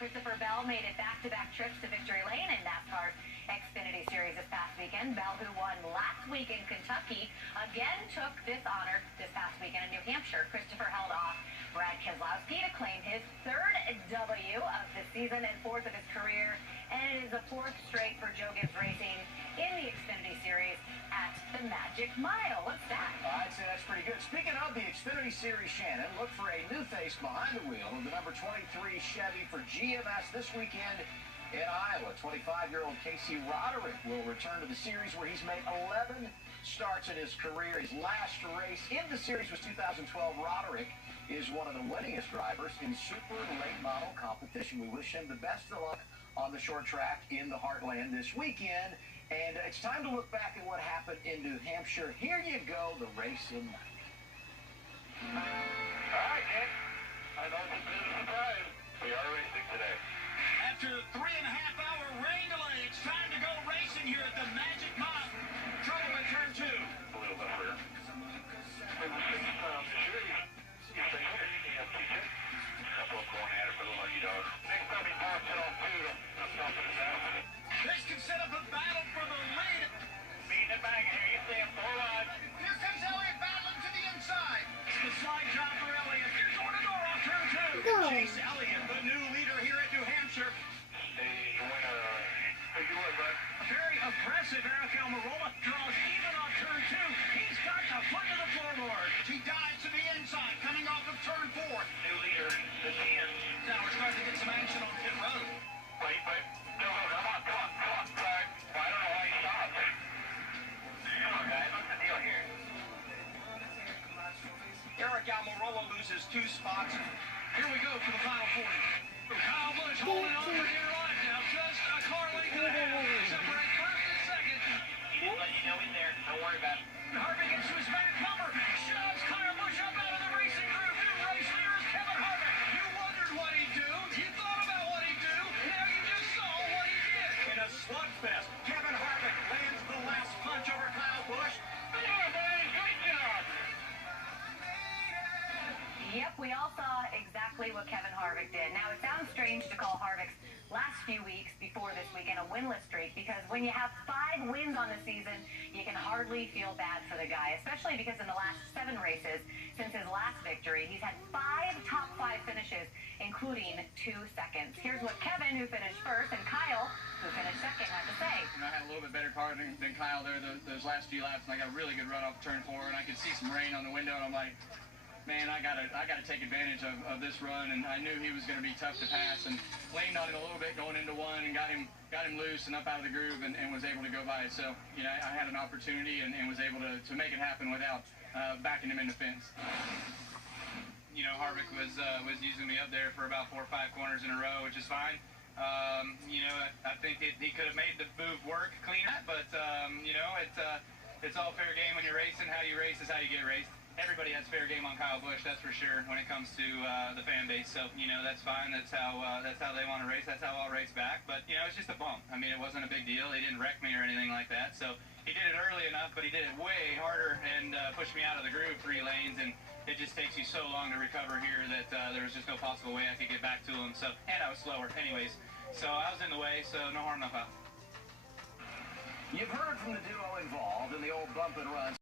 Christopher Bell made it back-to-back trips to Victory Lane in NASCAR's Xfinity Series this past weekend. Bell, who won last week in Kentucky, again took this honor this past weekend in New Hampshire. Christopher held off Brad Keselowski to claim his third W of the season and fourth of his career, and it is the fourth straight for Joe Gibbs Racing in the Xfinity Series at the Magic Mile. What's that? I'd say that's pretty good. Speaking of the Xfinity Series, Shannon, look for a new face behind the wheel of the number 23 Chevy for GMS this weekend in Iowa. 25-year-old Casey Roderick will return to the series where he's made 11 starts in his career. His last race in the series was 2012. Roderick is one of the winningest drivers in super late model competition. We wish him the best of luck on the short track in the Heartland this weekend. And it's time to look back at what happened in New Hampshire. Here you go, the racing night. All right, Nick. I know it's a bit of a surprise. We are racing today. After a 3.5-hour rain delay, it's time to go racing here at the Magic Mile. Trouble at turn 2. A little bit for you. Number 6, Sherry. You say anything up to you? A couple of going at it for the lucky dog. Next time he pops it on 2, I'm stopping his ass. This can set up a battle for the lead. Beating it back here. You see him 4 wide. Here comes Elliott battling to the inside. It's the slide job for Elliott. Here's door-to-door on turn 2. Go. Chase Elliott, the new leader here at New Hampshire. Hey, winner. Hey, you win, bud. Very aggressive. Eric Almirola draws even on turn 2. He's got the foot to the floorboard. He dives to the inside, coming off of turn 4. New leader, the 10. Now we're starting to get some action on pit road. Wait. No, come on. Sorry. Well, I don't know why he stopped. Come on, guys. What's the deal here? Eric Almirola loses 2 spots. Here we go for the final 40. Kyle Busch holding on for dear life now. Just a car length and a half. Separate first and second. He just let you know he's there. Don't worry about it. Harvick gets to his back cover. Shoves Kyle Busch up out of the racing group. New race leader is Kevin Harvick. You wondered what he'd do. You thought about what he'd do. Now you just saw what he did. In a slugfest, Kevin Harvick lands the last punch over Kyle Busch. Yep, we all saw exactly what Kevin Harvick did. Now, it sounds strange to call Harvick's last few weeks before this weekend a winless streak, because when you have 5 wins on the season, you can hardly feel bad for the guy, especially because in the last 7 races since his last victory, he's had 5 top 5 finishes, including 2 seconds. Here's what Kevin, who finished first, and Kyle, who finished second, had to say. I had a little bit better car than Kyle there those last few laps, and I got a really good run off turn 4, and I could see some rain on the window, and I'm like, man, I gotta take advantage of this run, and I knew he was going to be tough to pass, and leaned on him a little bit going into 1 and got him loose and up out of the groove and was able to go by it. So, you know, I had an opportunity and was able to make it happen without backing him in the fence. You know, Harvick was using me up there for about 4 or 5 corners in a row, which is fine. You know, I think he could have made the move work cleaner, but, you know, it's all fair game when you're racing. How you race is how you get raced. Everybody has fair game on Kyle Busch, that's for sure, when it comes to the fan base. So, you know, that's fine. That's how they want to race. That's how I'll race back. But, you know, it's just a bump. I mean, it wasn't a big deal. He didn't wreck me or anything like that. So he did it early enough, but he did it way harder and pushed me out of the groove 3 lanes. And it just takes you so long to recover here that there was just no possible way I could get back to him. So, and I was slower anyways. So I was in the way, so no harm, no foul. You've heard from the duo involved in the old bump and run